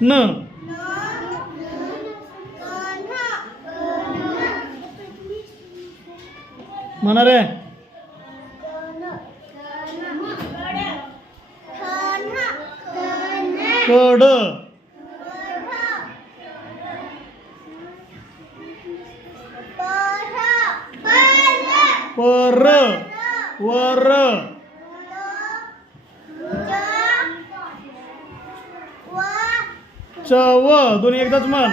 ന. മനരെ. കേട്. പെറ് വെറ്. चव दोन्ही एकदाच म्हण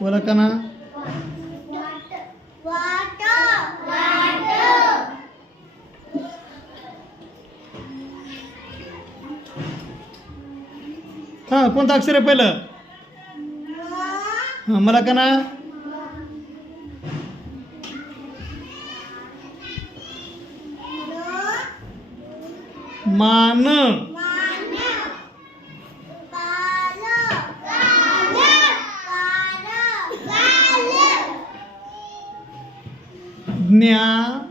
बोला का ना हा कोणतं अक्षर आहे पहिलं? हां मला का ना? मान. ज्ञा